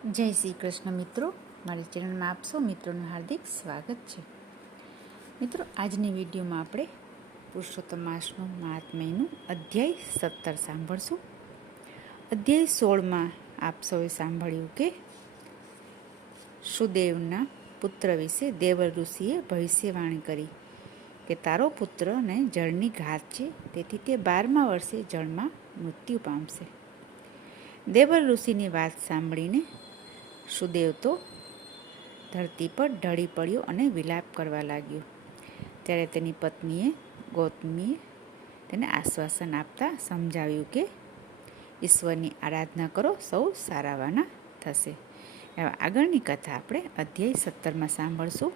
જય શ્રી કૃષ્ણ મિત્રો, મારી ચેનલમાં આપ સૌ મિત્રોનું હાર્દિક સ્વાગત છે. મિત્રો, આજની વિડીયોમાં આપણે પુરુષોત્તમ માસનું મહાત્મ્યનું અધ્યાય 17 સાંભળશું. અધ્યાય 16માં આપ સૌએ સાંભળ્યું કે સુદેવના પુત્ર વિશે દેવલ ઋષિએ ભવિષ્યવાણી કરી કે તારો પુત્રને જળની ઘાત છે, તેથી તે 12મા વર્ષે જળમાં મૃત્યુ પામશે. દેવલ ઋષિની વાત સાંભળીને સુદેવ તો ધરતી પર ઢળી પડ્યો અને વિલાપ કરવા લાગ્યો. ત્યારે તેની પત્નીએ ગૌતમીએ તેને આશ્વાસન આપતા સમજાવ્યું કે ઈશ્વરની આરાધના કરો, સૌ સારાવાના થશે. હવે આગળની કથા આપણે અધ્યાય 17માં સાંભળશું.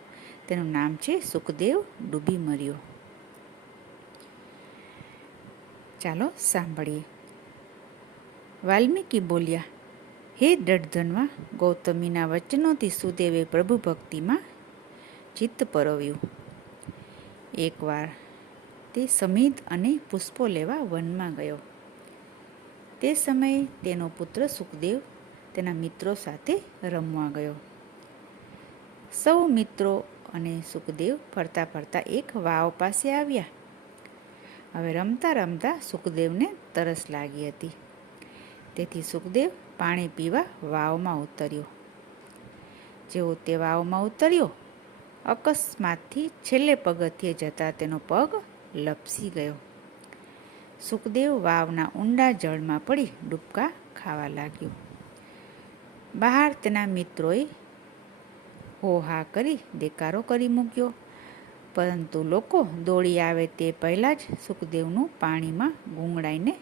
તેનું નામ છે સુખદેવ ડૂબી મર્યો. ચાલો સાંભળીએ. વાલ્મીકી બોલ્યા, હે દઢધન્વા, ગૌતમીના વચનોથી સુદેવે પ્રભુ ભક્તિમાં ચિત્ત પરોવ્યું. એકવાર તે સમિધ અને પુષ્પો લેવા વનમાં ગયો. તે સમયે તેનો પુત્ર સુખદેવ તેના મિત્રો સાથે રમવા ગયો. સૌ મિત્રો અને સુખદેવ ફરતા ફરતા એક વાવ પાસે આવ્યા. હવે રમતા રમતા સુખદેવને તરસ લાગી હતી. તેથી સુખદેવ પાણી પીવા વાવમાં ઉતર્યો. જેવો તે વાવમાં ઉતર્યો, અકસ્માતથી છેલ્લે પગથિયે જતા તેનો પગ લપસી ગયો. સુખદેવ વાવના ઊંડા જળમાં પડી ડૂબકા ખાવા લાગ્યો. બહાર તેના મિત્રોએ હોહા કરી દેકારો કરી મૂક્યો, પરંતુ લોકો દોડી આવે તે પહેલાં જ સુખદેવનું પાણીમાં ગુંગળાઈને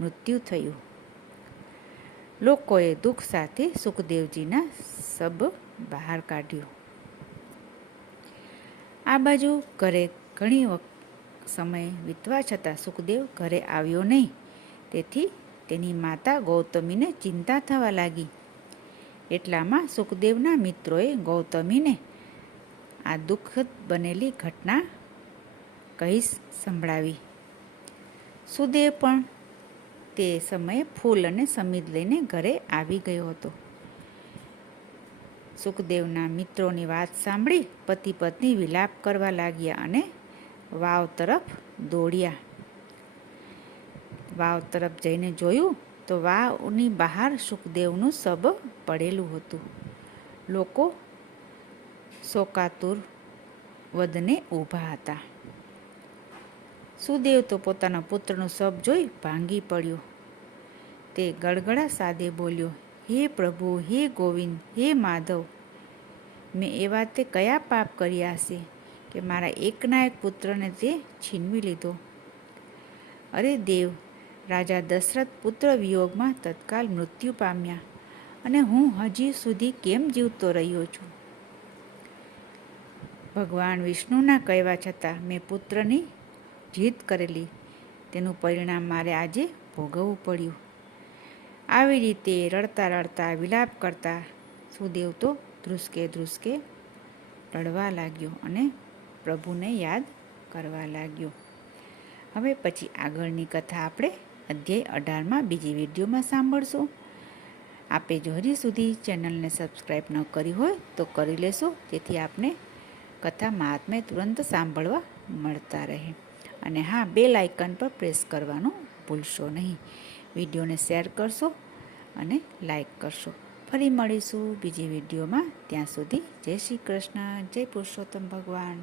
મૃત્યુ થયું. લોકોએ દુઃખ સાથે સુખદેવજીના શબ બહાર કાઢ્યો. આ બાજુ ઘરે ઘણી સમય વીતવા છતાં સુખદેવ ઘરે આવ્યો નહીં. તેથી તેની માતા ગૌતમીને ચિંતા થવા લાગી. એટલામાં સુખદેવના મિત્રોએ ગૌતમીને આ દુઃખદ બનેલી ઘટના કહી સંભળાવી. સુદેવ પણ તે સમયે ફૂલ અને સમિધ લઈને ઘરે આવી ગયો હતો. સુખદેવના મિત્રોની વાત સાંભળી પતિ પત્ની વિલાપ કરવા લાગ્યા અને વાવ તરફ દોડ્યા. વાવ તરફ જઈને જોયું તો વાવની બહાર સુખદેવનું શબ પડેલું હતું. લોકો શોકાતુર વદને ઊભા હતા. સુદેવ તો પોતાના પુત્રનું શબ જોઈ ભાંગી પડ્યો. તે ગળગળા સાદે બોલ્યો, હે પ્રભુ, હે ગોવિંદ, હે માધવ, મેં એવા તે કયા પાપ કર્યા હશે કે મારા એકના એક પુત્રને તે છીનવી લીધો? અરે દેવ, રાજા દશરથ પુત્ર વિયોગમાં તત્કાલ મૃત્યુ પામ્યા અને હું હજી સુધી કેમ જીવતો રહ્યો છું? ભગવાન વિષ્ણુના કહેવા છતાં મેં પુત્રની જીદ કરેલી, તેનું પરિણામ મારે આજે ભોગવવું પડ્યું. આવી રીતે રડતા રડતા વિલાપ કરતા સુદેવ તો ધ્રુસકે રડવા લાગ્યો અને પ્રભુને યાદ કરવા લાગ્યો. હવે પછી આગળની કથા આપણે અધ્યાય 18માં બીજી વિડીયોમાં સાંભળશું. આપે જો હજી સુધી ચેનલને સબસ્ક્રાઈબ ન કરી હોય તો કરી લેશો, જેથી આપને કથા મહાત્મ્ય તુરંત સાંભળવા મળતા રહે. અને હા, બેલ આઇકન પર પ્રેસ કરવાનું ભૂલશો નહીં. વિડીયોને શેર કરશો અને લાઈક કરશો. ફરી મળીશું બીજી વિડીયોમાં. ત્યાં સુધી જય શ્રી કૃષ્ણ, જય પુરુષોત્તમ ભગવાન.